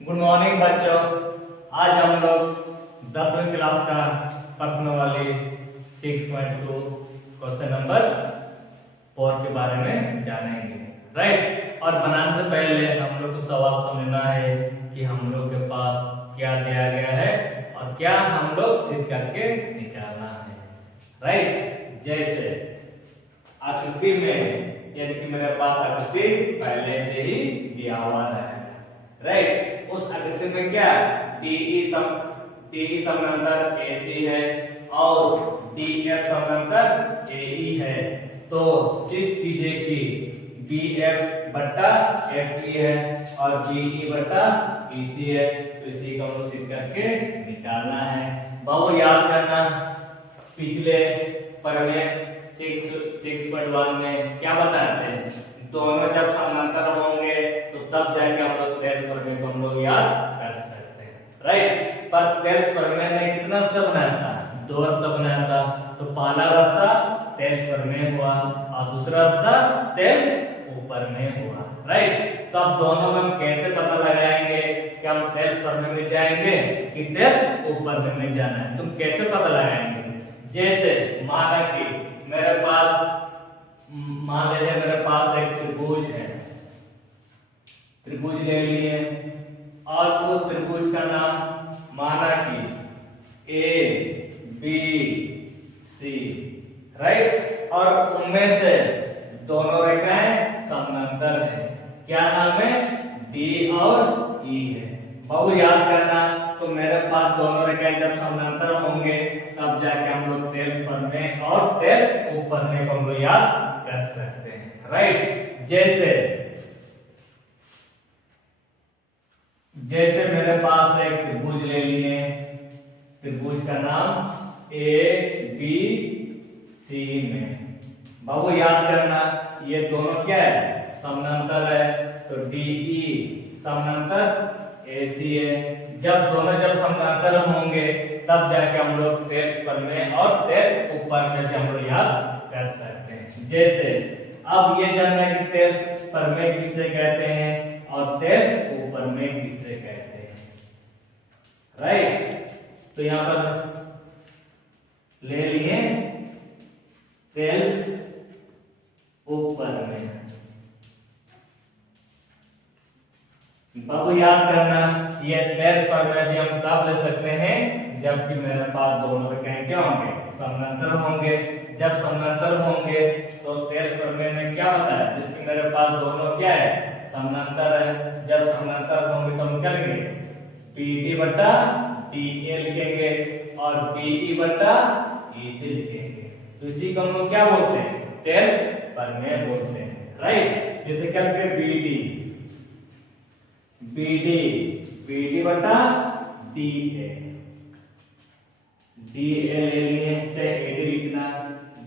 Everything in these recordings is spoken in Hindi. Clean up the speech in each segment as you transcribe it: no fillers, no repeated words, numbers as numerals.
गुड मॉर्निंग बच्चों। आज हम लोग 10वीं क्लास का प्रश्नावली 6.2 क्वेश्चन नंबर 4 के बारे में जानेंगे। राइट। और बनाने से पहले हम लोग को सवाल समझना है कि हम लोग के पास क्या दिया गया है और क्या हम लोग सिद्ध करके निकालना है। राइट। जैसे आकृति में, यानी कि मेरे पास आकृति पहले से ही दिया हुआ है। राइट। उस आकृति में क्या DE समानांतर AC है और DF समानांतर AE है। तो सिद्ध कीजिए कि BF बटा FE है और BE बटा EC है। तो इसी को हम सिद्ध करके निकालना है। बहुत याद करना, पिछले प्रमेय 6.1 में क्या बताते हैं, दोनों जब समानांतर होंगे तो तब जाके हम लोग तेज प्रमेय को हम लोग याद कर सकते हैं। राइट। पर तेज प्रमेय में कितना रास्ता बनाया था? 2 रास्ता बनाया था। तो पहला रास्ता तेज प्रमेय हुआ और दूसरा रास्ता तेज ऊपर में हुआ। राइट। तो अब दोनों में हम कैसे पता लगाएंगे कि हम तेज प्रमेय में जाएंगे कि तेज ऊपर में जाना है? तुम कैसे पता लगाएंगे? जैसे माना कि मान लीजिए मेरे पास एक त्रिभुज है, त्रिभुज ले लिए और उस त्रिभुज का नाम माना कि ABC। राइट। और उनमें से दोनों रेखाएं समानांतर है। क्या नाम है? D और E है। बहुत याद करना। तो मेरे पास दोनों रेखाएं जब समानांतर होंगे तब जाके हम लोग तेज प्रमेय और तेज उपप्रमेय को हम लोग याद कर सकते हैं। राइट। जैसे मेरे पास एक त्रिभुज ले लिए, त्रिभुज का नाम ABC में। बाबू याद करना, ये दोनों क्या है? समानांतर है। तो DE समानांतर AC है। जब समानांतर होंगे तब जाके हम लोग तेज प्रमेय और तेज उपप्रमेय हम लोग याद कर सकते हैं। जैसे अब ये जानना है कि तेज प्रमेय किसे कहते हैं और तेज उपप्रमेय किसे कहते हैं। राइट। तो यहाँ पर ले लिए तेज उपप्रमेय। बाबू याद करना, ये तेज प्रमेय भी हम तब ले सकते हैं जबकि मेरे पास दोनों रेखाएं क्या होंगे? समानांतर होंगे। जब समानांतर होंगे तो तेज प्रमेय में क्या होता है? जिसमें मेरे पास दोनों क्या है? समानांतर है। जब समानांतर होंगे तो हम क्या लिखेंगे? PD बटा DA लिखेंगे और BE बटा EC लिखेंगे। तो इसी को हम लोग क्या बोलते हैं? तेज प्रमेय बोलते हैं। राइट। जैसे क्या लिखेंगे? BD बटा DA, DA ले लिए, चाहे AD लिखना,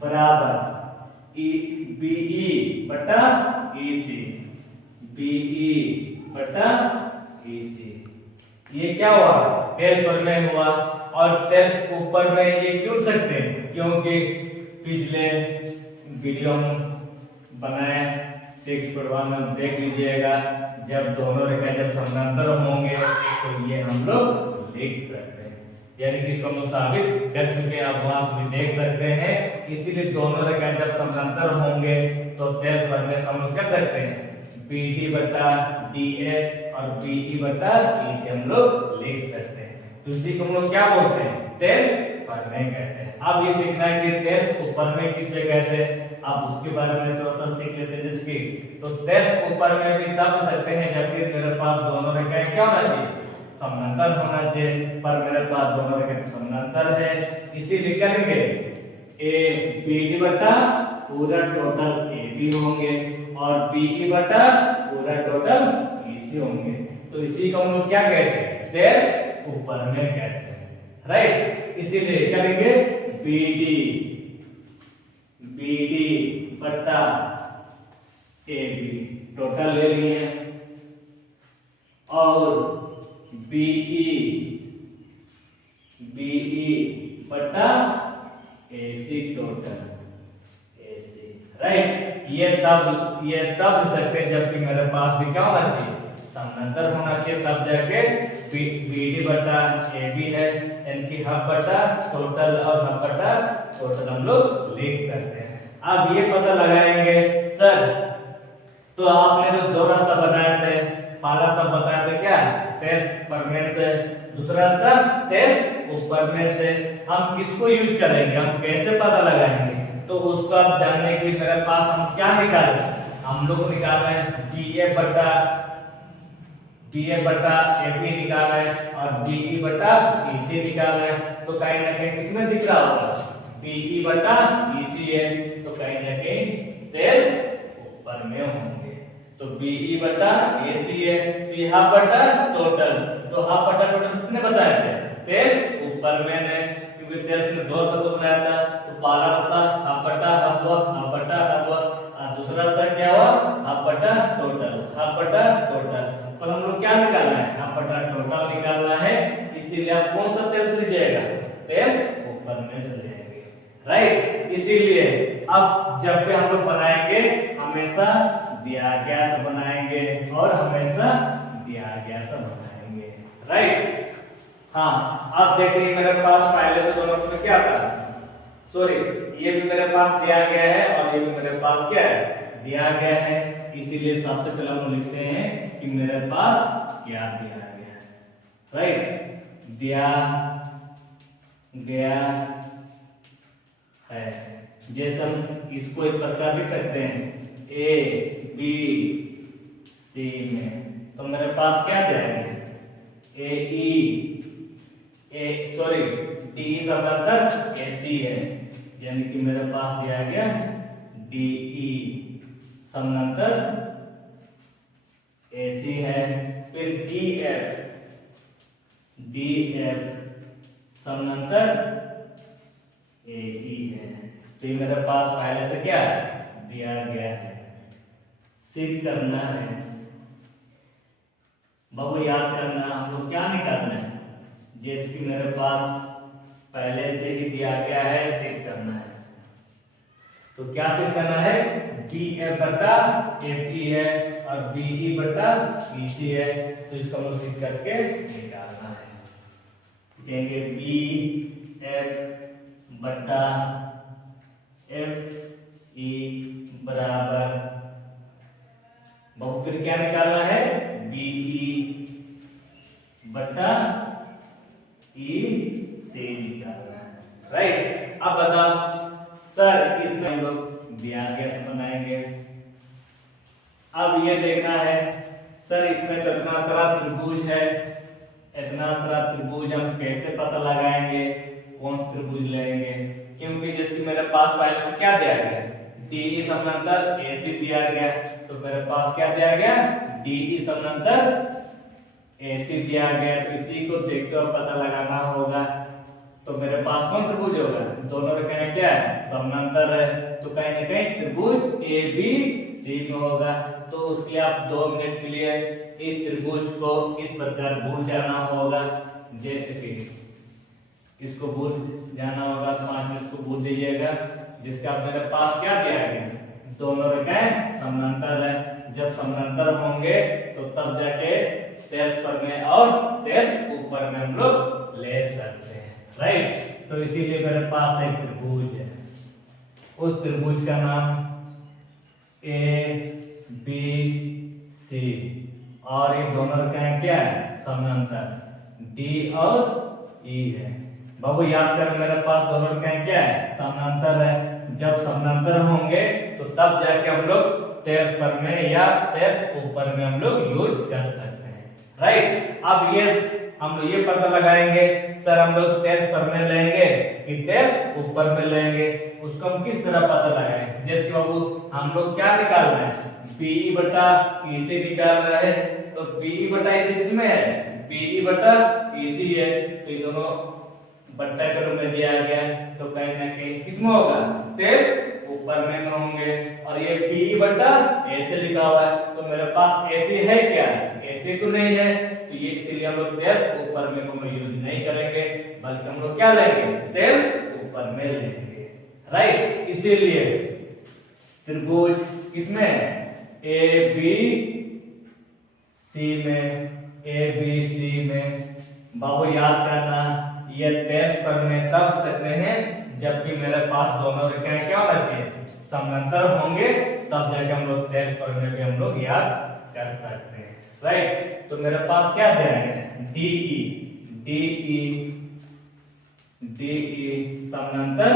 बराबर BE बटा EC, BE बटा EC। ये क्या हुआ? तेज प्रमेय हुआ। और तेज ऊपर में ये क्यों सकते हैं? क्योंकि पिछले वीडियो में बनाए 6.1 में देख लीजिएगा, जब दोनों रेखाएं जब समानांतर होंगे तो ये हम लोग लिख सकते हैं। यानी कि इसको हम लोग साबित कर चुके हैं, आप वहां से भी देख सकते हैं। इसीलिए दोनों रेखाएं जब समानांतर होंगे तो तेज प्रमेय हम लोग कर सकते हैं BD बटा DA और BE बटा EC हम लोग लिख सकते हैं। तो इसी को हम लोग क्या बोलते हैं? तेज प्रमेय कहते हैं। अब ये सीखना है कि तेज उपप्रमेय किसे कहते हैं। आप उसके बारे में थोड़ा सा सीख लेते हैं। जिसकी तो तेज उपप्रमेय भी तब हो सकते हैं जबकि मेरे पास दोनों रेखाएं क्या होना चाहिए? समानांतर होना चाहिए। पर मेरे पास दोनों रेखाएं समानांतर है, इसीलिए क्या लिखेंगे? BD बटा पूरा टोटल AB होंगे और BE बटा पूरा टोटल EC होंगे। तो इसी को हम लोग क्या कहते हैं? तेज उपप्रमेय कहते हैं। राइट। इसीलिए क्या लिखेंगे? BD बटा AB टोटल ले लिए और BE बटा AC टोटल AC। राइट। ये तब लिख सकते हैं जबकि मेरे पास भी क्या होना चाहिए? समानांतर होना चाहिए, तब जाके BD बटा AB है, यानी कि हाफ बटा टोटल और हाफ बटा टोटल हम लोग लिख सकते हैं। अब ये पता लगाएंगे सर, तो आपने जो दो रास्ता बताए थे, पहला रास्ता बताया था क्या, तेज पढ़ने से, दूसरा रास्ता तेज ऊपर में से। हम किसको यूज करेंगे, हम कैसे पता लगाएंगे, तो उसको आप जानने के लिए मेरे पास हम क्या निकाल रहे हैं, हम लोग निकाल रहे हैं BA बटा AB निकाल रहे हैं और BE बटा EC निकाल रहे हैं। तो कहीं ना कहीं किसमें दिख रहा होगा, BE बटा EC है, तो कहीं ना कहीं तेज ऊपर में होंगे। तो BE बटा AC है, तो ये हाफ बटा टोटल, तो हाफ बटा टोटल किसने बताया थे, तेज ऊपर में ने, क्योंकि तेज ने दो शब्द बनाया था। तो पहला रास्ता हाफ बटा हाफ हुआ, हाफ बटा हाफ हुआ, और दूसरा रास्ता क्या हुआ, हाफ बटा टोटल, हाफ बटा टोटल। पर हम लोग क्या निकालना है, हाफ बटा टोटल निकालना है, इसीलिए आप कौन सा तेज से लीजिएगा, तेज ऊपर में से लेंगे, राइट। इसीलिए अब जब भी हम लोग बनाएंगे हमेशा दिया गया से बनाएंगे और हमेशा दिया गया से बनाएंगे, राइट। हाँ, अब देखिए मेरे पास पहले से दोनों में क्या था, सॉरी, ये भी मेरे पास दिया गया है और ये भी मेरे पास क्या है, दिया गया है। इसीलिए सबसे पहले हम लिखते हैं कि मेरे पास क्या दिया गया है, राइट, दिया गया है। जैसे हम इसको इस प्रकार लिख सकते हैं A B C में, तो मेरे पास क्या दिया गया, DE समानांतर AC है, यानी कि मेरे पास दिया गया DE समानांतर AC है। फिर DF समानांतर AE है। तो ये मेरे पास पहले से क्या दिया गया है, सिद्ध करना है, बाबू याद करना, हम लोग क्या निकालना है, जैसे कि मेरे पास पहले से ही दिया गया है, सिद्ध करना है। तो क्या सिद्ध करना है, BF बटा FE है और BE बटा EC है, तो इसको हम लोग सिद्ध करके निकालना है। कहेंगे BF बटा FE बराबर, बहुत फिर क्या निकालना है, BE बटा EC निकालना है, राइट। अब बताओ सर, इसमें हम लोग दिया गया से बनाएंगे। अब ये देखना है सर, इसमें तो इतना सारा त्रिभुज है, इतना सारा त्रिभुज हम कैसे पता लगाएंगे, कौन सा त्रिभुज लेंगे, क्योंकि जैसे मेरे पास पहले से क्या दिया गया, DE समानांतर AC दिया गया, तो मेरे पास क्या दिया गया, DE समानांतर AC दिया गया, तो इसी को देखते हुए पता लगाना होगा। तो मेरे पास कौन त्रिभुज होगा, दोनों रेखाएं क्या है, समानांतर है, तो कहीं ना कहीं त्रिभुज ABC में होगा। तो उसके लिए आप 2 मिनट के लिए इस त्रिभुज को इस प्रकार भूल जाना होगा, जैसे कि इसको भूल जाना होगा, 5 मिनट को भूल दीजिएगा, जिसका मेरे पास क्या दिया गया, दोनों रेखाएं समानांतर है। जब समानांतर होंगे तो तब जाके तेज पर में और तेज ऊपर में हम लोग ले सकते हैं, राइट। तो इसीलिए मेरे पास एक त्रिभुज है, उस त्रिभुज का नाम ABC, और ये दोनों रेखाएं क्या है, समानांतर, D और E है। बाबू याद कर, मेरे पास दोनों रेखाएं क्या है, समानांतर है। जब समानांतर होंगे तो तब जाके हम लोग तेज पर में या तेज ऊपर में हम लोग यूज कर सकते हैं, राइट। अब ये हम लोग ये पता लगाएंगे सर, हम लोग तेज पर में लेंगे कि तेज ऊपर में लेंगे, उसको हम किस तरह पता लगाएं, जैसे बाबू हम लोग क्या निकाल रहे हैं, BE बटा EC निकाल रहे हैं, तो BE बटा EC किसमें है, BE बटा EC है, तो ये दोनों बट्टा के रूप में दिया गया, तो कहीं ना कहीं किसमें होगा, तेज ऊपर में होंगे। और ये BE बटा AC लिखा हुआ है, तो मेरे पास AC है क्या, AC तो नहीं है, तो ये इसीलिए हम लोग तेज ऊपर में को यूज नहीं करेंगे, बल्कि हम लोग क्या लेंगे, तेज ऊपर में लेंगे, राइट। इसीलिए त्रिभुज किसमें, ABC सी में, ए बी सी में। बाबू याद करना, ये टेस्ट करने तब सकते हैं जबकि मेरे पास दोनों रेखाएं क्या होना चाहिए, समांतर होंगे, तब जाके हम लोग टेस्ट करने पे हम लोग याद कर सकते हैं। राइट, तो मेरे पास क्या दिया है, डी ई समानांतर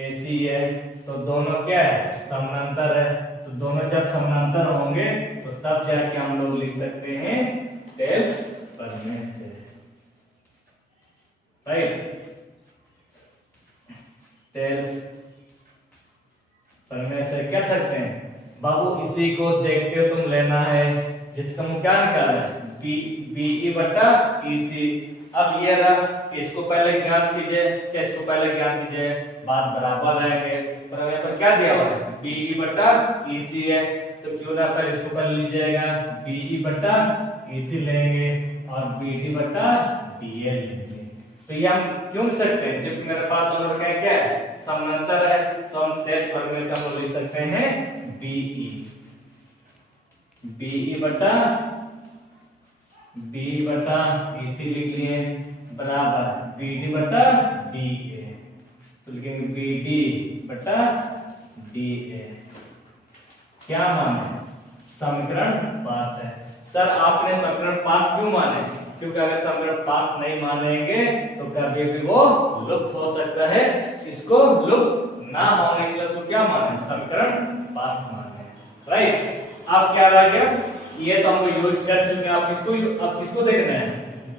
AC है, तो दोनों क्या है, समानांतर है। तो दोनों जब समानांतर होंगे तो तब जाके हम लोग लिख सकते हैं टेस्ट करने से। राइट, टेस्ट करने से क्या सकते हैं बाबू, इसी को देखते हुए तुम लेना है, जिसका हम क्या निकाला है, BE बटा EC। अब ये रहा, इसको पहले ज्ञात कीजिए, इसको पहले ज्ञात कीजिए, बात बराबर रहेंगे। पर यहाँ पर क्या दिया हुआ है, BE बटा EC है, तो क्यों ना पहले इसको पहले लीजिएगा, BE बटा EC लेंगे और BD बटा DL लेंगे। तो ये हम क्यों लिख सकते हैं, जब मेरे पास दोनों क्या है, समानांतर है, तो हम टेस्ट करने से हम लिख सकते हैं BE बटा EC लिख लिए, बराबर BD बटा DA। तो लिखेंगे BD बटा DA। क्या माने, समीकरण 5 है। सर आपने समीकरण 5 क्यों माने, क्योंकि अगर समीकरण 5 नहीं मानेंगे तो कभी भी वो लुप्त हो सकता है। इसको लुप्त ना होने के लिए उसको क्या माने, समीकरण 5 माने। राइट, अब क्या रह गया, ये तो हम यूज कर चुके हैं। आप किसको देखना है,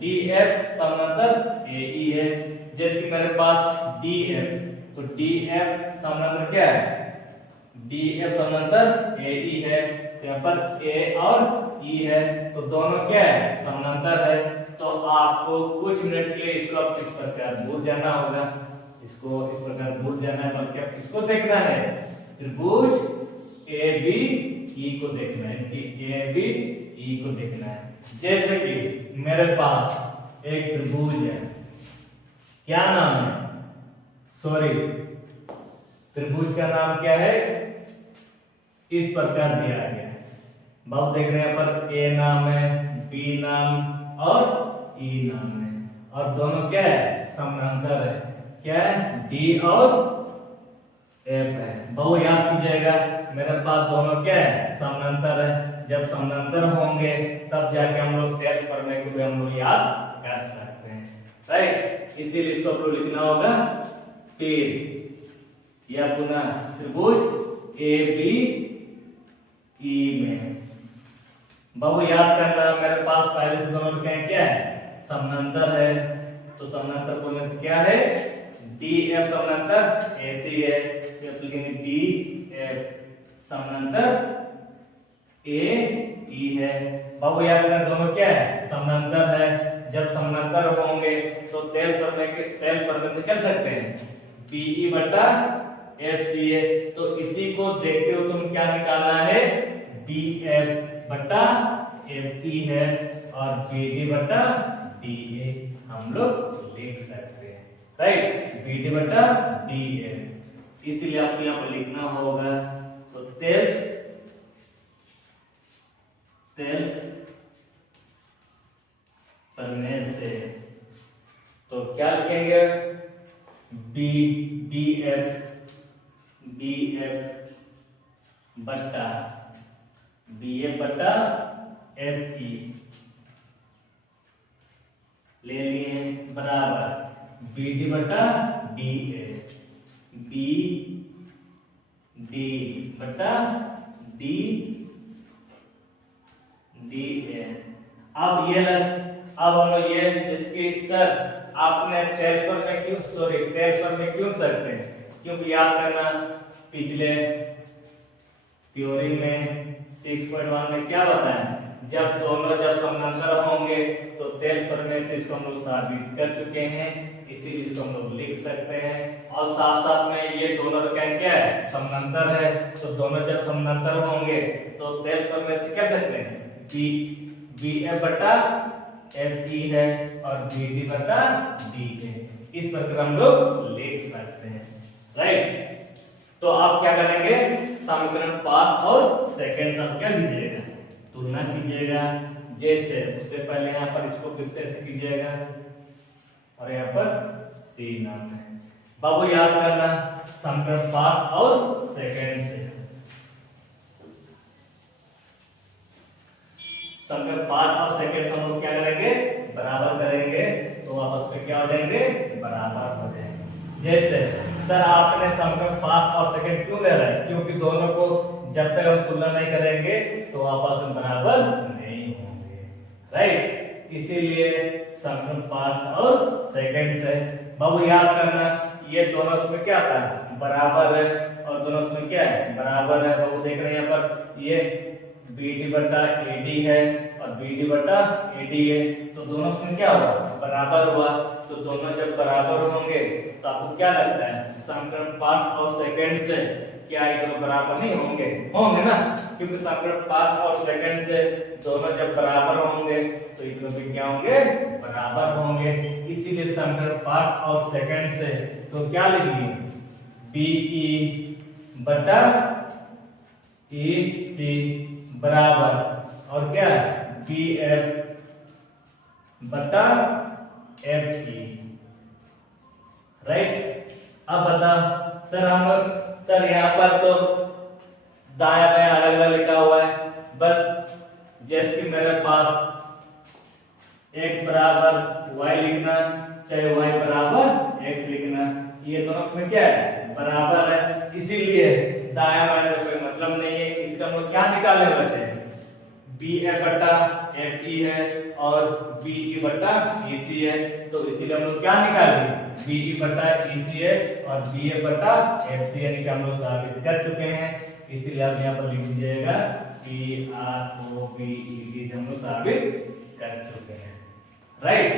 DF समानांतर AE है। जैसे कि मेरे पास DF, तो DF समानांतर क्या है, DF समानांतर AE है। तो यहाँ पर A और E है, तो दोनों क्या है, समानांतर है। तो आपको कुछ मिनट के लिए इसको आप इस प्रकार भूल जाना होगा, इसको इस प्रकार भूल जाना है, बल्कि आप किसको देखना है, त्रिभुज ABE को देखना है, कि ABE को देखना है। जैसे कि मेरे पास एक त्रिभुज है, क्या नाम है, सॉरी त्रिभुज का नाम क्या है, इस प्रकार दिया गया है। बाबू देख रहे हैं यहाँ पर A नाम है, B नाम और E नाम है, और दोनों क्या है, समानांतर है। क्या है, D और F है। बाबू याद कीजिएगा, मेरे पास दोनों क्या है, समानांतर है। जब समानांतर होंगे तब जाके हम लोग टेस्ट करने के लिए हम लोग याद कर सकते हैं। राइट, इसीलिए इसको आपको लिखना होगा, फिर या पुनः त्रिभुज ABE में। बाबू याद करना, मेरे पास पहले से दोनों क्या है, समानांतर है। तो समानांतर बोलने से क्या है, DF समानांतर AC है, फिर लिखेंगे DF समानांतर AE है। बाबू याद करना, दोनों क्या है, समानांतर है। जब समानांतर होंगे तो टेस्ट करने से कर सकते हैं, BE बटा FC है। तो इसी को देखते हो तुम क्या निकालना है, BF बटा FE है, और BD बटा DA हम लोग लिख सकते हैं। राइट, BD बटा DA, इसीलिए आपको यहाँ पर लिखना होगा। तो टेस्ट करने से तो क्या लिखेंगे, BF बटा BF बटा FE ले लिए, बराबर BD बटा DA, BD बटा DA। अब हम लोग ये जिसकी सर आपने टेस्ट में क्यों सकते हैं, क्योंकि याद करना पिछले थ्योरी में 6.1 में क्या बताया, जब समानांतर होंगे तो टेस्ट करने से इसको हम लोग साबित कर चुके हैं, इसीलिए इसको हम लोग लिख सकते हैं। और साथ साथ में ये दोनों रेखाएं क्या है, समानांतर है। तो दोनों जब समानांतर होंगे तो टेस्ट करने से क्या सकते हैं, BF बटा FE है और BD बटा DA, इस प्रकार हम लोग लिख सकते हैं। राइट, तो आप क्या करेंगे, समीकरण 5 और सेकंड सब क्या लीजिएगा, तुलना कीजिएगा। जैसे उससे पहले यहाँ पर इसको फिर से ऐसे कीजिएगा और यहाँ पर सी नॉट है। बाबू याद करना समीकरण पार्ट और सेकंड से, समीकरण पार्ट और सेकंड से हम लोग क्या करेंगे, बराबर करेंगे, तो आपस में क्या हो जाएंगे, बराबर हो जाएंगे। जैसे सर आपने समीकरण पार्ट और सेकंड क्यों ले रहा है, क्योंकि दोनों को जब तक हम तुलना नहीं करेंगे तो आपस में बराबर नहीं होंगे, राइट। इसीलिए समीकरण पार्ट और सेकंड से बाबू याद करना ये दोनों उसमें क्या आता है, बराबर है, और दोनों उसमें क्या है, बराबर है। बाबू देख रहे हैं यहाँ पर ये BD बटा AD है और BD बटा AD है, तो दोनों उसमें क्या हुआ, बराबर हुआ। तो दोनों जब बराबर होंगे तो आपको क्या लगता है समीकरण पार्ट और सेकंड से क्या ये दोनों बराबर नहीं होंगे, होंगे ना, क्योंकि समीकरण पार्ट और सेकंड से दोनों जब बराबर होंगे तो ये दोनों भी क्या होंगे, बराबर होंगे। इसीलिए समीकरण पार्ट और सेकंड से तो क्या लिखेंगे, BE बटा EC बराबर और क्या BF बटा FE, राइट। अब बता सर यहाँ पर तो दाया बाया अलग अलग लिखा हुआ है, बस जैसे कि मेरे पास x बराबर y लिखना चाहे y बराबर x लिखना, ये दोनों में क्या है, बराबर है, इसीलिए दाया बाया से कोई मतलब नहीं है। इसका हम लोग क्या निकालने वाले हैं, BF बटा FE है और BE बटा EC है, तो इसीलिए हम लोग क्या निकालेंगे, BE बटा EC है और BF बटा FC यानी कि हम लोग साबित कर चुके हैं। इसीलिए आप यहाँ पर लिख दीजिएगा PROBED हम लोग साबित कर चुके हैं, राइट।